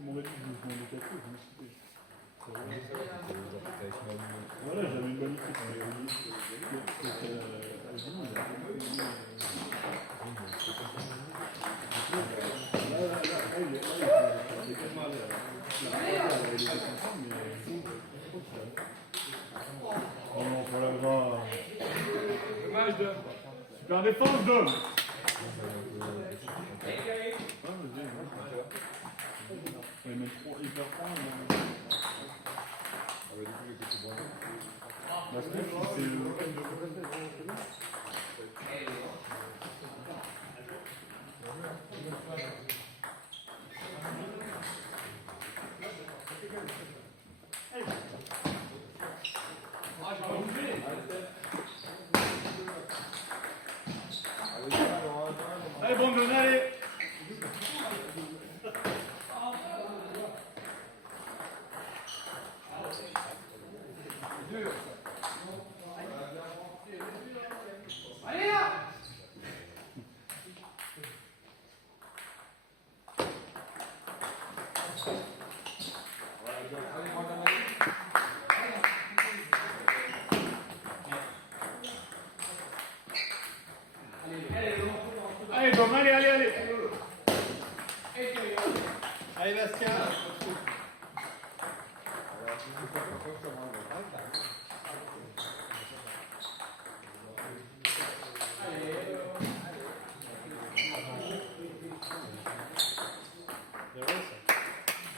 m'ont dit que je me handicapé, je me suis dit. Voilà, j'avais une bonne équipe. Oh non, pour la grave. Dommage de. Super défense, Dom. Il met 3, il perd 3. La semaine, c'est le week-end de allez, Brandon, allez. Allez là. Allez, Dom, allez, allez, allez. Allez, Bastien.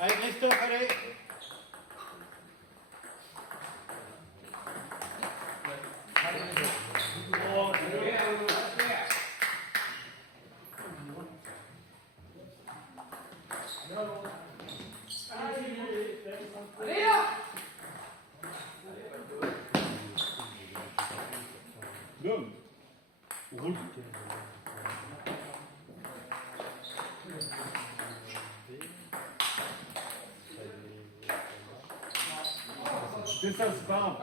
Allez, Christophe, allez. Allez là. Dom. Roule. C'est ça, c'est pas grave.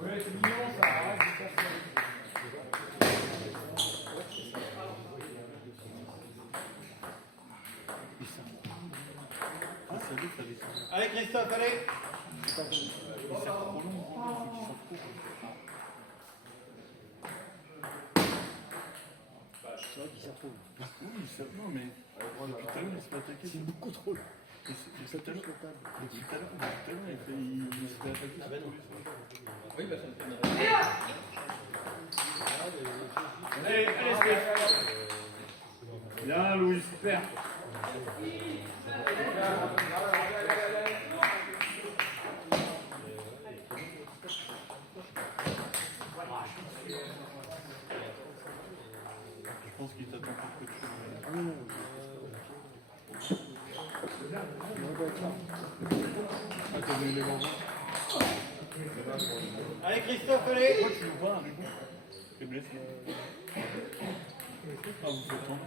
Ouais, c'est mignon ça, hein, allez Christophe, allez. Non mais il s'est attaqué. C'est beaucoup trop. C'est tout à l'heure, il s'est attaqué. Ah ben non. Oui, bah ça me fait une raison. Allez, allez, bien Louis, super. Je pense qu'il t'attend pour que tu... Allez Christophe, allez. Moi tu le vois, mais bon. T'es blessé. Ah, vous faites temps.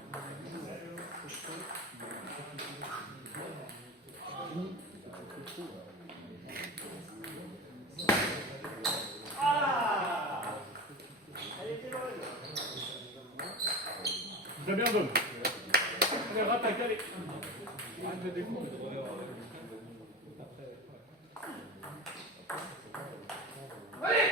Très bien, Dom. Allez, rattaque, allez. Arrête de découper. Allez.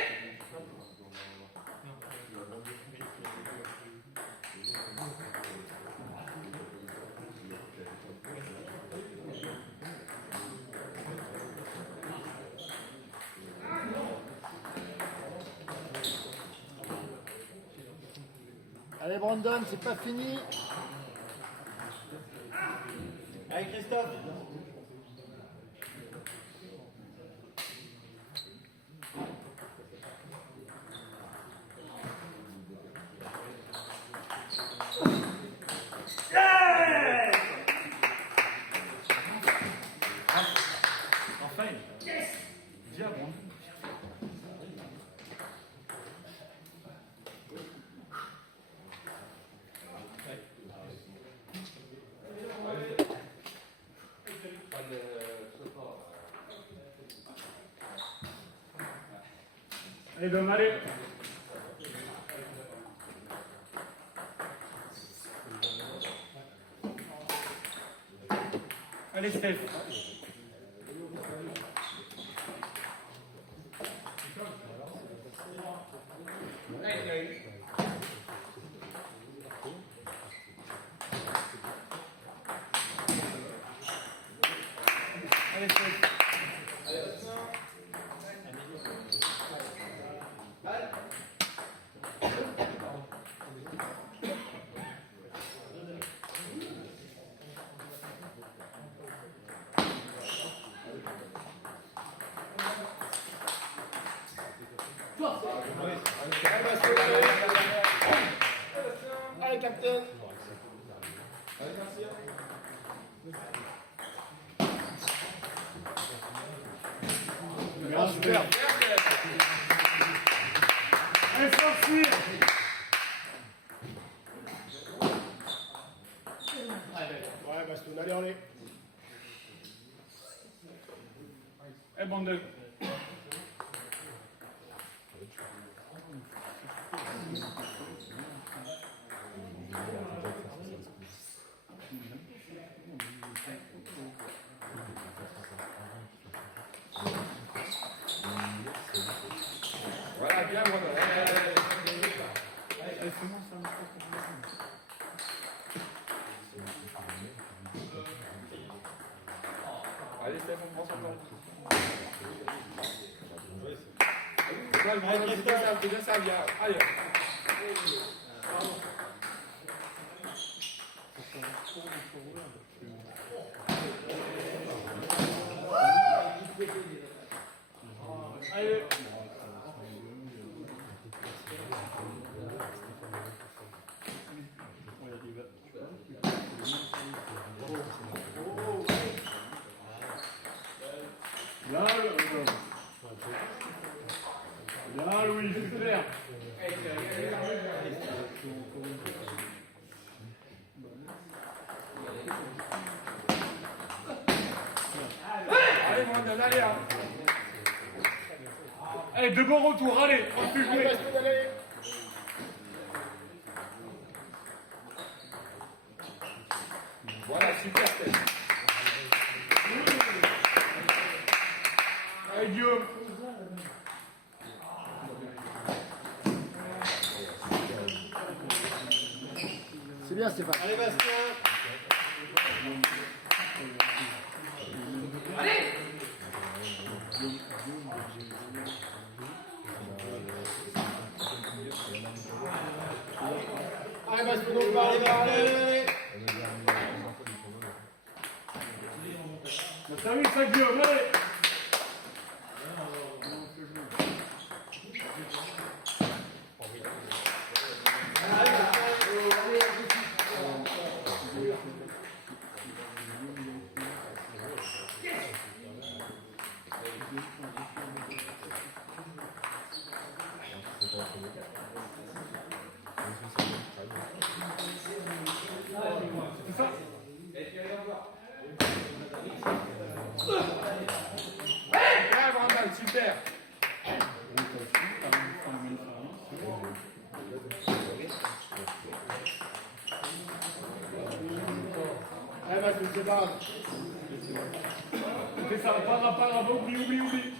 Allez Brandon, c'est pas fini. Allez Christophe. Enfin, yes. Diable. Allez, Dom, allez. Allez, Steph. Allez, Steph. Allez, capitaine. Ah, super. Allez, sortir. Ouais, Bastoun, allez, allez. Allez, Brandon. Voilà, bien, voilà. Allez, fais-moi ça. Allez, Steph, on prend son temps. C'est bien ça, bien. Allez. Allez. Bien, Louis, super. Allez, Brandon, allez. Hein. Allez, de bon retour, allez, on peut Allez, jouer. Bastoun, allez. Voilà, super, Steph. Allez, Guillaume. C'est bien, Stéphane. Allez, Bastien. Allez, Bastoun, on va aller, allez. Ça oui, ça, Guillaume, allez. C'est ça. Bien, Brandon, super. Allez, Bastoun, c'est pas grave. C'est ça, para, oublie.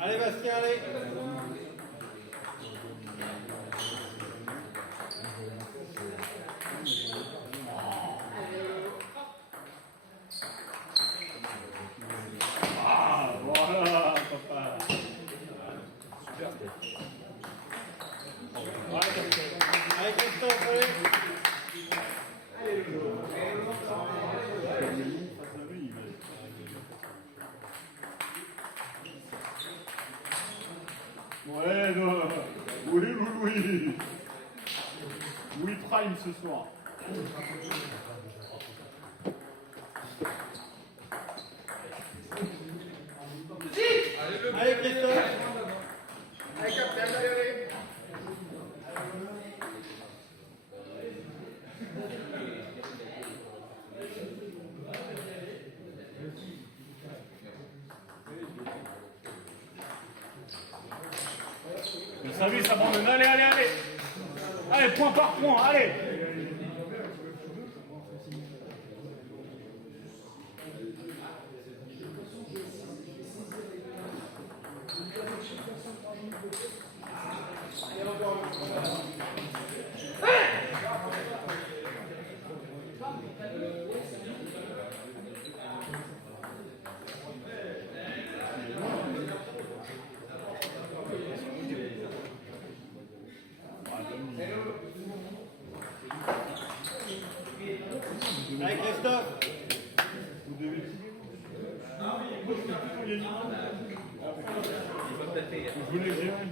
Allez, Bastien, allez. Ah, voilà, papa. Allez, Christophe, allez. Ouais, non. Oui. Oui, Prime ce soir. Allez, Christophe. Allez, capitaine, allez, allez. t'abandonnes. Allez, allez, allez. Allez, point par point, allez. Allez Christophe. Je voulais gérer.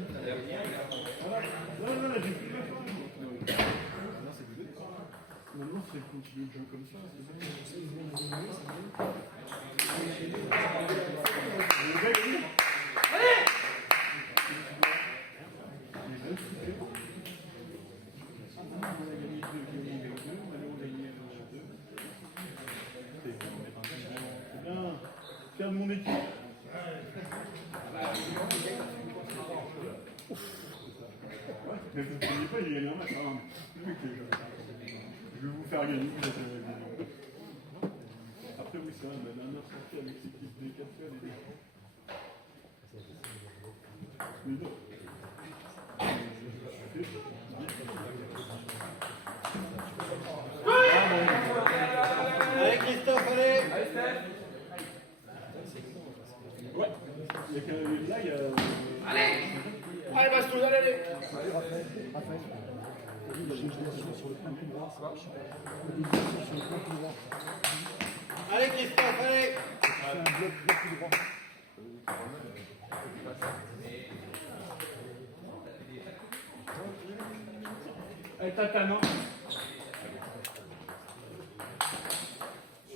Non, non, j'ai plus la fin. Maintenant, c'est continuer le jeu comme ça. Faire de mon équipe. Mais vous ne voyez pas, il y a un match. Hein. Je vais vous faire gagner. Vous êtes gagner. Après, oui, c'est vrai, la dernière sortie avec l'équipe des 4 fois, les deux. Allez Christophe, allez. Ouais. Il y a que là, il y a. Allez Bastos, allez, allez. Allez Christophe, allez. Allez, Tatana.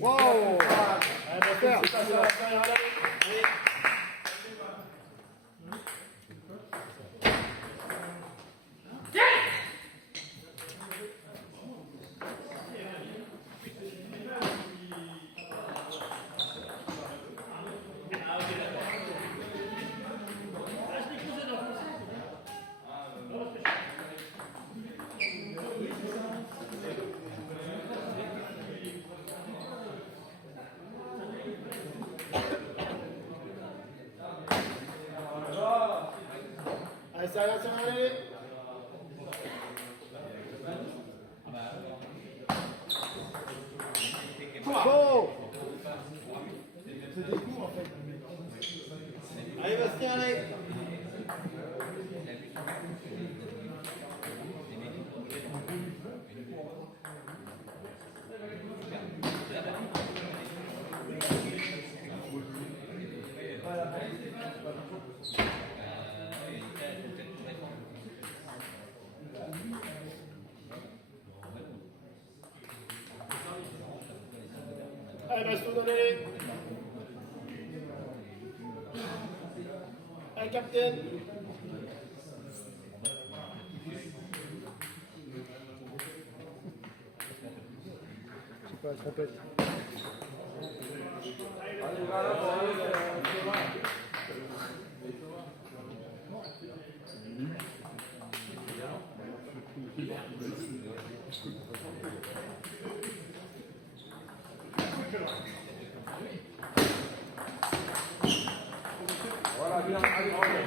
Wow. Allez Bastos, allez. Allez, ça va, allez. Go. Allez, Bastien, allez. Allez, Bastos, allez. Allez, capitaine. C'est pas la trompette. Voilà, bien, allez, allez.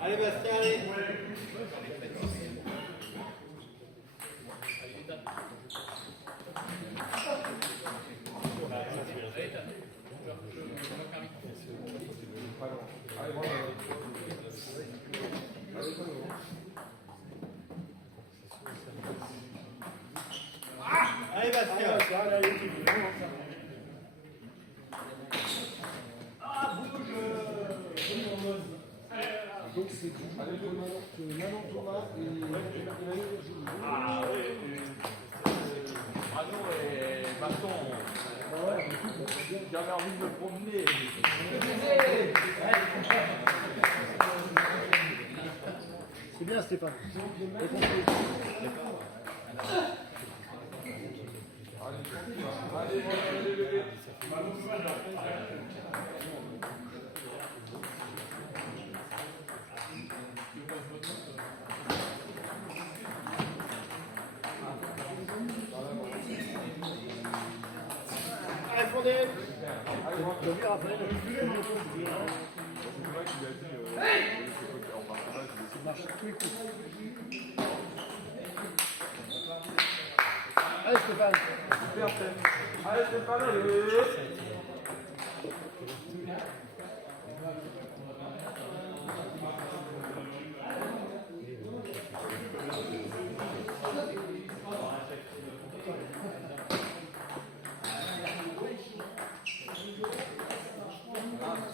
Allez, Bastien, allez. Allez, Bastien. Donc c'est Manon Thomas et Ah oui. Brano et Baston. J'avais envie de me promener. C'est bien Stéphane. Allez, fondez. Allez Stéphane. Allez, Stéphane, allez.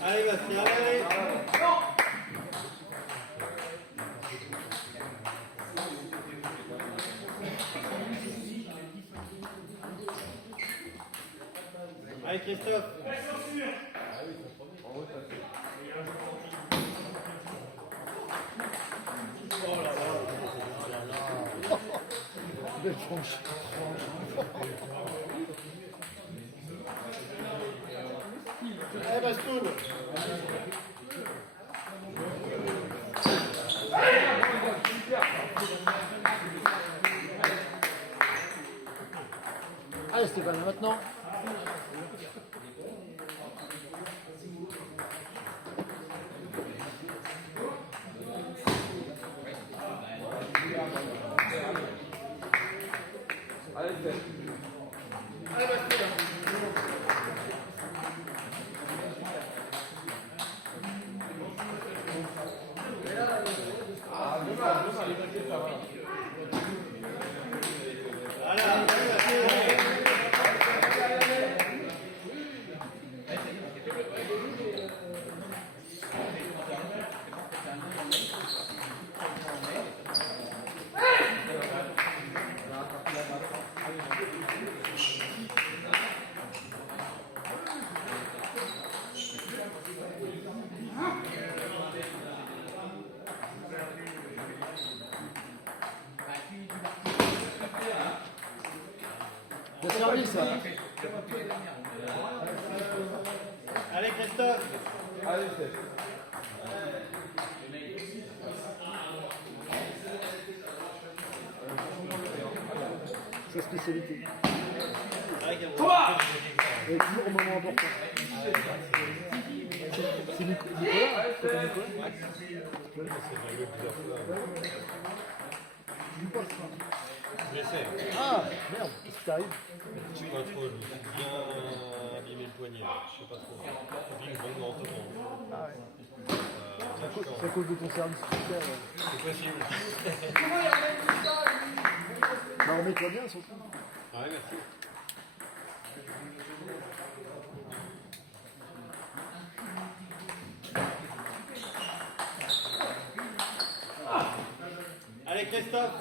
Allez Bastien, allez. Allez Christophe. Allez Bastoun. Allez Stéphane, maintenant. Allez Bastoun. Bien servi ça. Allez Christophe. Allez, Steph. Sa spécialité. Toi. Et toujours au moment important. C'est Nicolas. C'est pas Nicolas. Ah merde, qu'est-ce qui t'arrive? Je sais pas trop, je me suis bien abîmé le poignet, je sais pas trop. Et puis une bonne grande seconde. Ah ouais. C'est à cause de ton service social. C'est possible. Bah remets-toi bien surtout. Ouais, merci. Allez Christophe.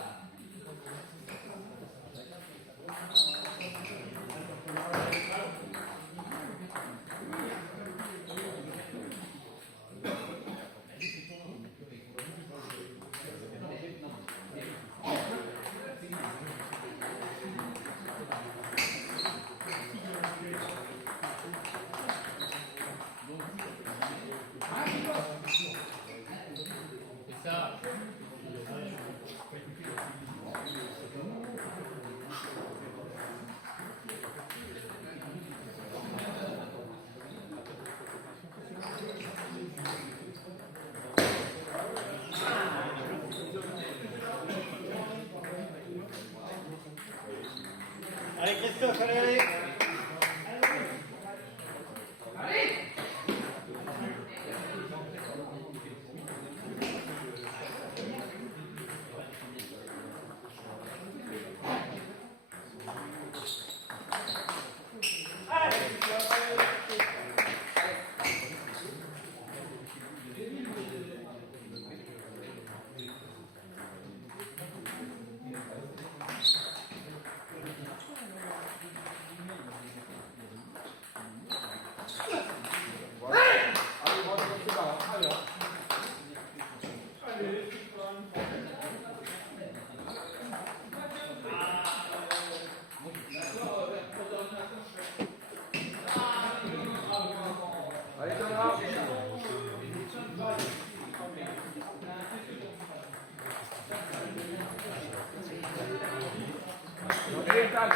Allez Christophe, allez, allez. Allez, Sandra. Allez, tag.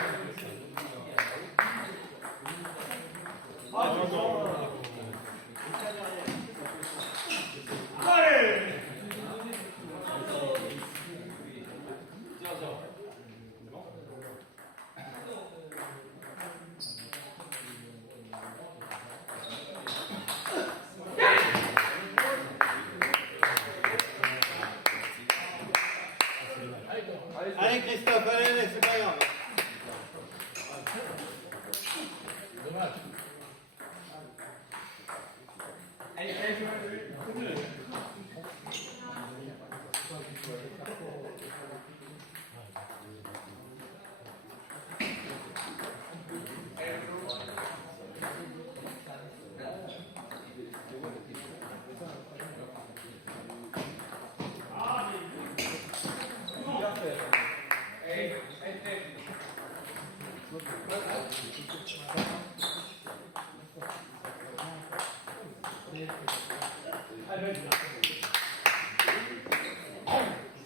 Allez Christophe, allez, c'est pas grave.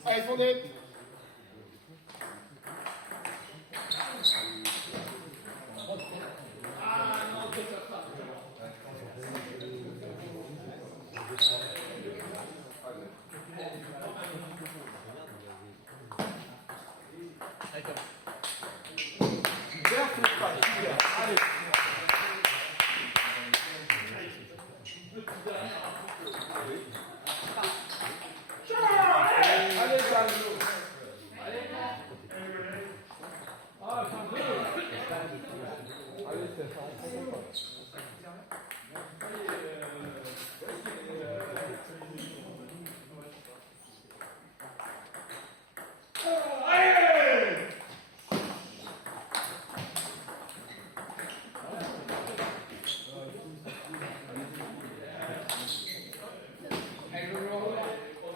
Allez, fondez. Super, c'est pas super. Allez. Allez, Carlo. Allez, Stéphane.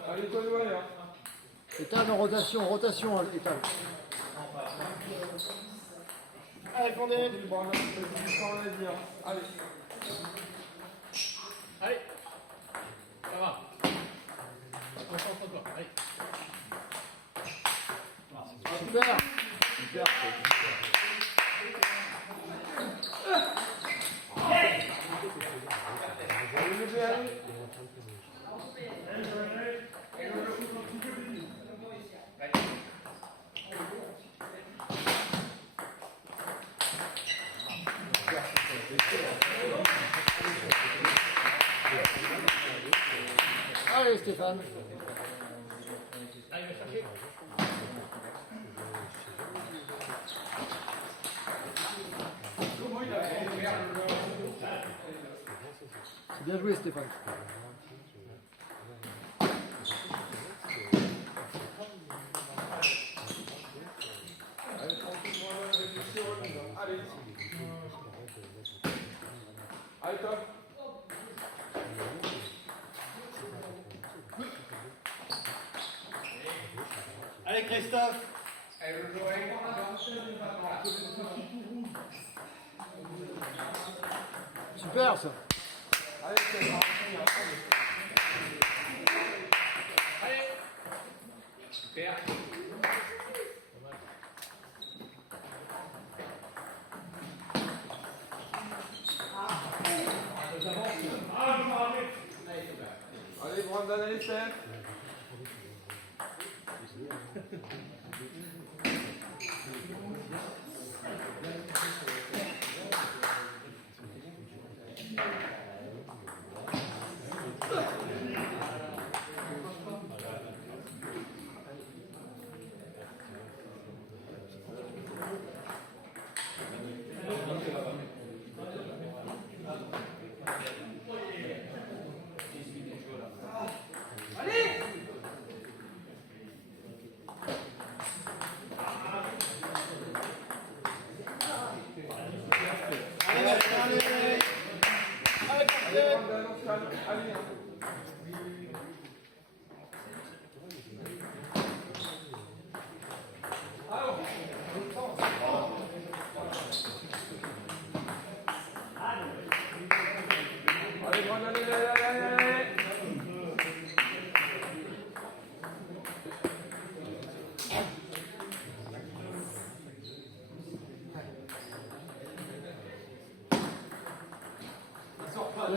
Allez, toi, Joël. Ethan en rotation, rotation, Ethan. Allez, fondez. Bon, on a dit. Allez. Allez, ça va. Concentre-toi, allez. Super. Allez, lever, allez. Allez Stéphane. Allez, va chercher. C'est bien joué Stéphane. Allez. Allez, top. Allez Christophe. Super ça. Allez, Stéphane. Allez. Super. Allez, Brandon, allez, Steph.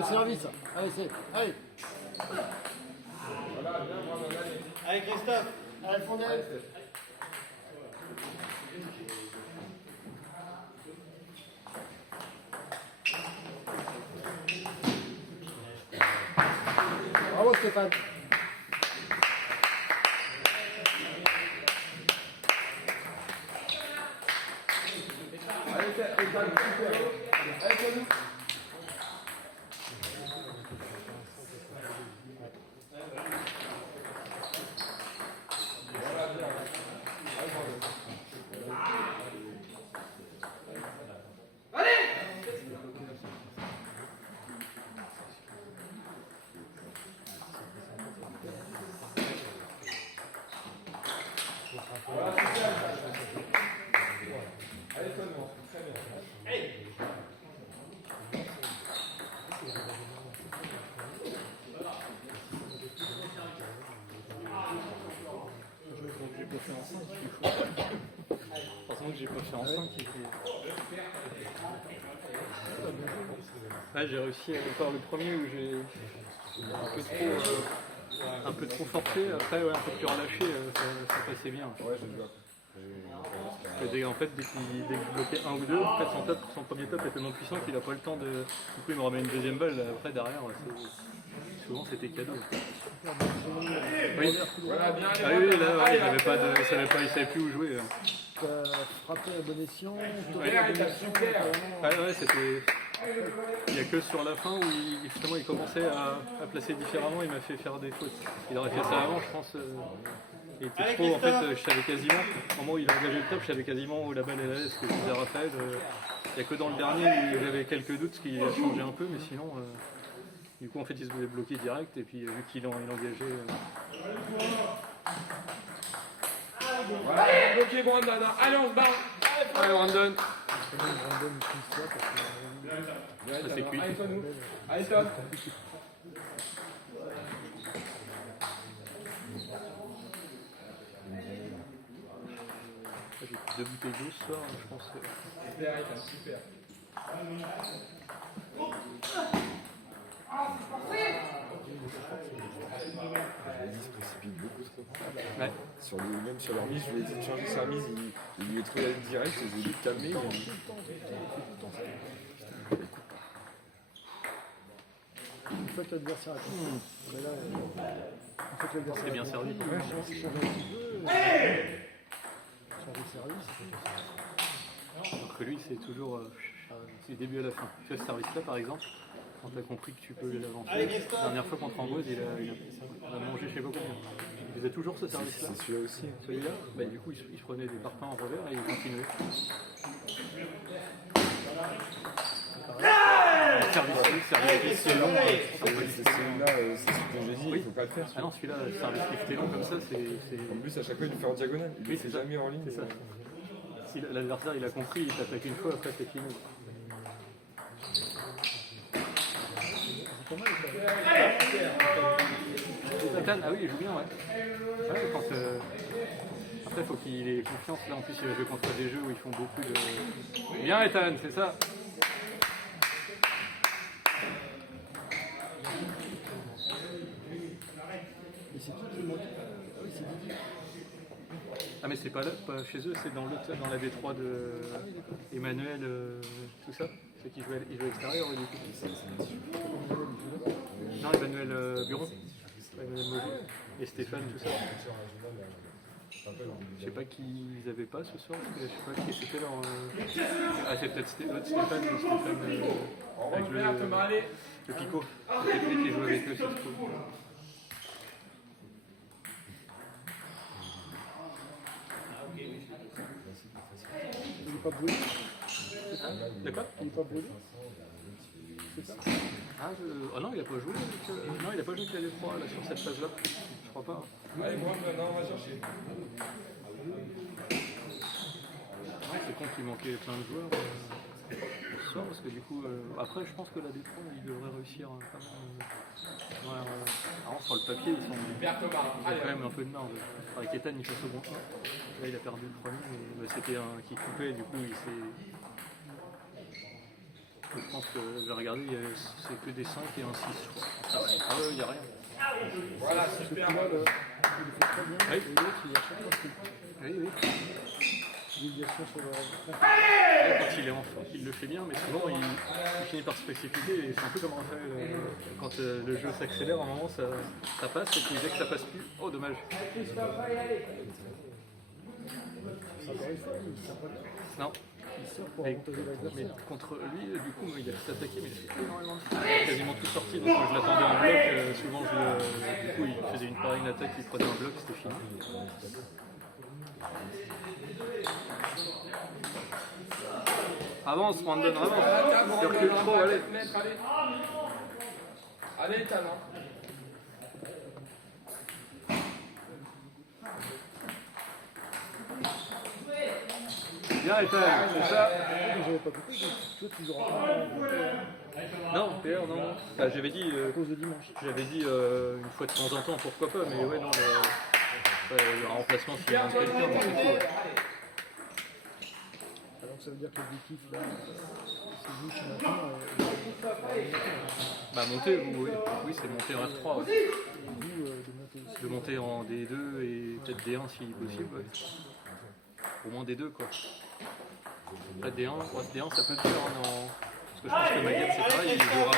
service. Allez, c'est. Allez. Allez, Christophe. Allez, Fondel. Bravo, Stéphane. Heureusement que j'ai pas fait en 5. Ouais, j'ai réussi à faire le premier où j'ai un peu trop forcé. Après, ouais, un peu plus relâché, ça passait bien. Ouais, je vois. En fait, dès qu'il bloquait un ou deux, en fait, son premier top était tellement puissant qu'il n'a pas le temps de. Du coup, il me remet une deuxième balle. Après, derrière, souvent c'était cadeau. Oui. Voilà, bien, Ah oui, là, ouais, il savait plus où jouer. Frappé à bon escient. Ouais, c'était. Il n'y a que sur la fin où justement il commençait à placer différemment, il m'a fait faire des fautes. Il aurait fait ça avant, je pense. Il était trop, en fait, je savais quasiment, au moment où il a engagé le top, je savais quasiment où la balle allait, ce que faisait Raphaël. Il n'y a que dans le dernier où j'avais quelques doutes, ce qui a changé un peu, mais sinon, du coup, en fait, il se voulait bloquer direct, et puis vu qu'il engageait. Voilà, bloqué Brandon. Allez, on se barre. Allez, Brandon! Bien, c'est cuit. Allez, Tom. Allez, Tom. J'ai pris 2 bouteilles d'eau ce soir, je pense. Super, Ethan, super. Il se précipite beaucoup trop. Ouais. Même sur leur mise, je lui ai dit de changer sa mise, il lui est trop allé direct, je lui ai dit de calmer. Une fois que l'adversaire a compris. Mais là, une fois que l'adversaire C'est bien servi. changer un petit peu. Changer de service. Alors que lui, c'est toujours du début à la fin. Tu vois, ce service-là, par exemple, quand tu as compris que tu peux l'avancer, la dernière fois contre Ambrose, il a mangé je sais pas combien. Il faisait toujours ce service-là. C'est celui-là aussi. Celui-là, bah, du coup, il se prenait des partants en revers et il continuait. Service c'est long. C'est celui-là, c'est ce que j'ai dit, il ne faut pas le faire. Ah non, celui-là, service lifté long comme ça, c'est. En plus, à chaque fois, il le fait en diagonale. Il Oui, ne fait jamais en ligne. C'est ça. Si l'adversaire il a compris, il t'attaque une fois, après c'est fini. Ethan, ah oui, il joue bien, ouais. Ouais, quand, après, il faut qu'il ait confiance. Là, en plus, il va jouer contre des jeux où ils font beaucoup de. Bien, Ethan, c'est ça. Et c'est qui monte? Ah oui, c'est Didier. Ah, mais c'est pas là, pas chez eux, c'est dans la V3 de Emmanuel, tout ça. C'est qui jouait, il jouait extérieur, du coup. Non, Emmanuel Buron. Emmanuel Moget. Et Stéphane, tout ça. Je sais pas qui ils avaient pas ce soir, parce que je sais pas qui c'était leur. Ah, c'est peut-être l'autre Stéphane ou Stéphane avec le Pico. C'est lui qui joue avec eux, c'est cool. Il n'est pas brûlé. De quoi? Il n'est pas brûlé. C'est ça. Ah non, il a pas joué avec, non, il a pas joué avec la V3 là, sur cette phase-là. Je crois pas. Allez, Brandon, on va chercher. C'est con qu'il manquait plein de joueurs ce soir, parce que du coup, après, je pense que la D3, il devrait réussir quand même. Alors, sur le papier, ils ont quand même un peu de marge. Avec Ethan, il passe au bon. Là, il a perdu le premier, mais c'était un qui coupait, du coup, il s'est. Je pense que j'ai regardé, c'est que des 5 et un 6, je crois. Ah ouais, il n'y a rien. Voilà, Ce super. coup-là, il le fait très bien. Oui. Et l'autre, il a chacun truc. Oui, oui. Déviation sur le Quand il est en forme, il le fait bien, mais souvent il finit par se précipiter. Et c'est un peu comme Raphaël. Quand le jeu s'accélère, à un moment ça passe, et puis dès que ça passe plus, oh dommage. Non. Il sort pour Mais, avantager l'adversaire. contre lui, du coup, il a tout attaqué, mais il fait énormément de choses. Il a quasiment tout sorti, donc quand je l'attendais en bloc, souvent du coup il faisait une pareille attaque, il prenait un bloc, c'était fini. Avance, Brandon, avance. Tu recules trop, allez. Allez, Ethan. Bien, Ethan, c'est ça. J'avais pas compris, toi tu joueras pas Non, PR, non, non. Bah, j'avais dit, à cause de dimanche. une fois de temps en temps, pourquoi pas, mais ouais, non, le remplacement, s'il manque quelqu'un, donc c'est faux. Alors ça veut dire que l'objectif là, c'est vous qui maintenant. Bah, monter, oui, c'est monter en F3, ouais. Vous de monter aussi. De monter en D2 et peut-être D1 si possible, ouais. Au moins D2, quoi. Après D1, D1 ça peut être dur, hein, parce que je pense que Maguette c'est pareil, il jouera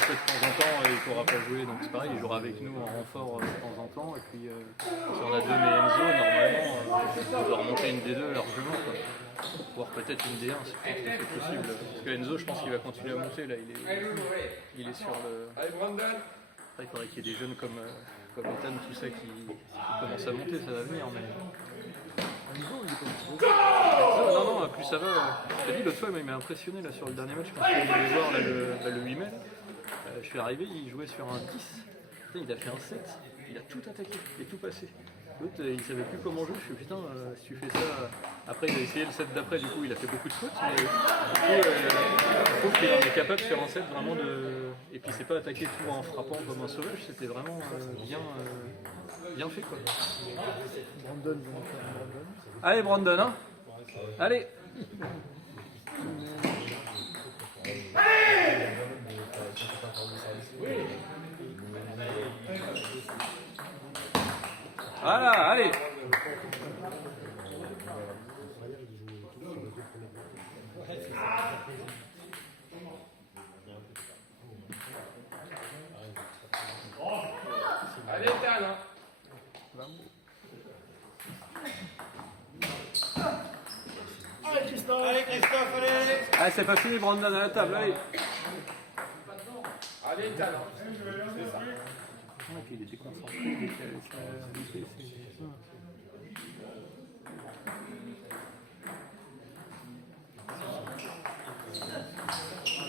que de temps en temps et il ne pourra pas jouer, donc c'est pareil, il jouera avec nous en renfort de temps en temps, et puis si on a deux mais Enzo, normalement, on doit remonter une D2 largement, quoi. Voire peut-être une D1 si c'est possible. Parce que Enzo, je pense qu'il va continuer à monter, là, il est sur le... Allez, Brandon. Après, il faudrait qu'il y ait des jeunes comme Ethan, tout ça, qui commencent à monter, ça va venir, mais... Non, plus ça va. Je t'ai dit, l'autre fois, il m'a impressionné là, sur le dernier match, quand je suis allé voir là, le 8 mai. Là. Je suis arrivé, il jouait sur un 10. Putain, il a fait un 7, il a tout attaqué et tout passé. L'autre, il savait plus comment jouer. Je suis putain, si tu fais ça. Après, il a essayé le 7 d'après, du coup, il a fait beaucoup de fautes. Mais du coup, je trouve qu'il est capable sur un 7 vraiment de. Et puis, c'est pas attaqué tout en frappant comme un sauvage, c'était vraiment bien fait, quoi. Brandon, ils vont faire Brandon. Allez, Brandon, hein. Allez. Voilà, allez. Allez, Ethan. Allez Christophe, allez. Allez, c'est pas fini, Brandon à la table, allez. Allez, Ethan. Et puis il était concentré, il était avec sa vitesse, c'est ça.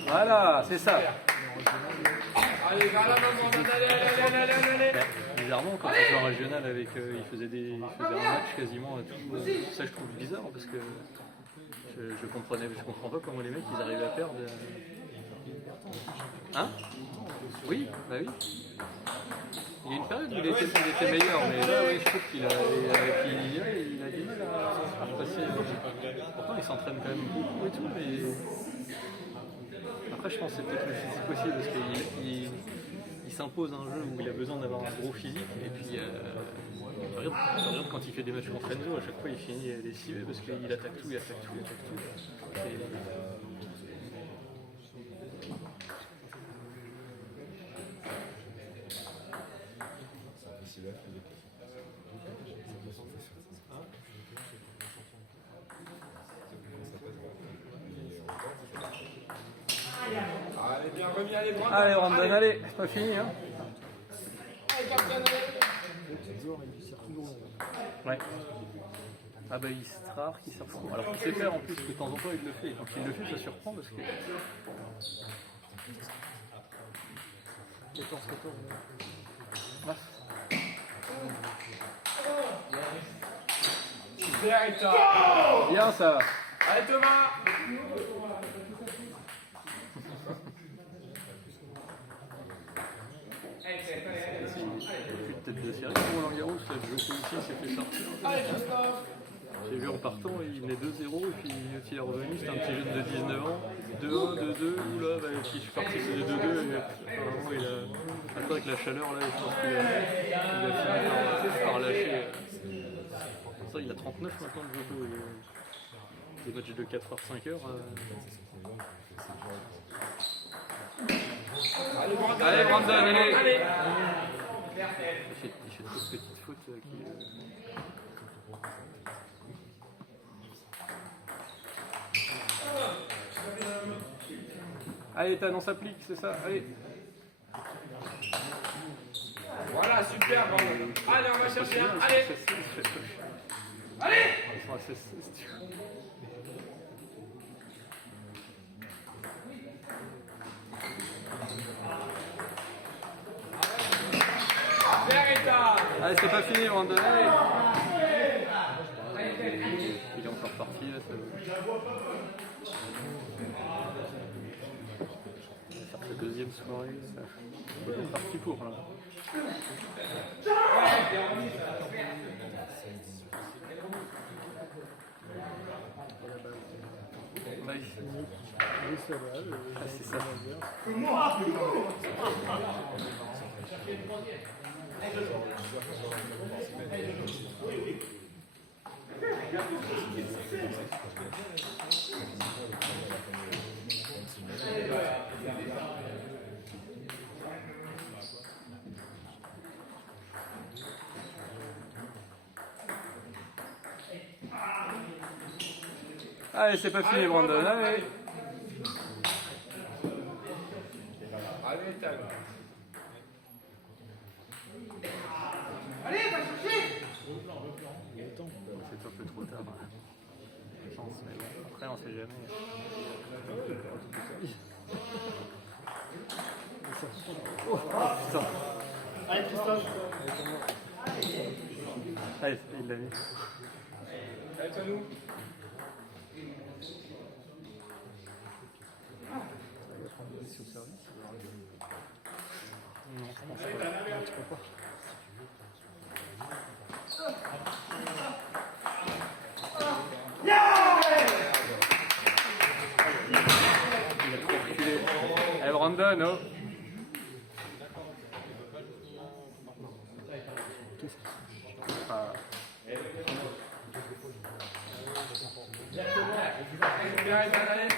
Voilà, c'est ça. Allez, vers la main, Brandon. Allez. Bizarrement, quand il joue en régional avec, il faisait un match quasiment à tout. Ça, je trouve bizarre parce que je comprends pas comment les mecs ils arrivent à perdre. Hein? Oui, bah oui. Il y a une période où il était meilleur, mais là, oui, je trouve qu'il a du mal à repasser. Pourtant, il s'entraîne quand même beaucoup et tout, mais. Après, je pense que c'est peut-être le physique aussi, parce qu'il s'impose un jeu où il a besoin d'avoir un gros physique, et puis. Regarde quand il fait des matchs contre Enzo, à chaque fois il finit lessivé parce qu'il attaque tout. Et... Allez, bien remis, allez, Brandon. Allez, Brandon, allez, c'est pas fini, hein. Allez capitaine, allez. Ouais. Ah bah c'est rare qu'il sert fou. Alors qu'il sait faire en plus, que de temps en temps il le fait. Donc il le fait, ça surprend parce que... 14-14. Ah. Super, Ethan. Bien ça. Allez, Thomas. Plus de tête de série pour Roland Garros, le jeu aussi s'est fait sortir. Allez Christophe. J'ai vu en partant, il menait 2-0 et puis il est revenu, c'était un petit jeune de 19 ans, 2-1, 2-2, oula, bah, puis je suis parti, c'était 2-2 et apparemment il a, maintenant avec la chaleur là, je pense qu'il a fini par lâcher. Ça, il a 39 maintenant le Joko, des matchs de 4h-5h. Allez Brandon, allez. Il fait de petites fautes qui... Allez, Ethan, on s'applique, c'est ça, allez. Voilà, super, Brandon. Allez, on va chercher un. Allez. Allez. Ils sont assez stupes. Allez, c'est pas fini, Brandon, allez. Il est encore parti, là, ça va faire sa deuxième soirée, ça. Il est parti pour, là. Ah, c'est ça. Allez, c'est pas fini, Brandon, allez. Allez, Ethan. Allez, va chercher. C'est un peu trop tard. Je pense, mais bon, après on sait jamais. Oh putain. Allez, Christophe. Allez, il l'a mis. Allez, à nous. Non, je pense pas. Non, tu peux pas. Il a trop reculé. Allez, Brandon, oh. Ah. Bien, Ethan, allez.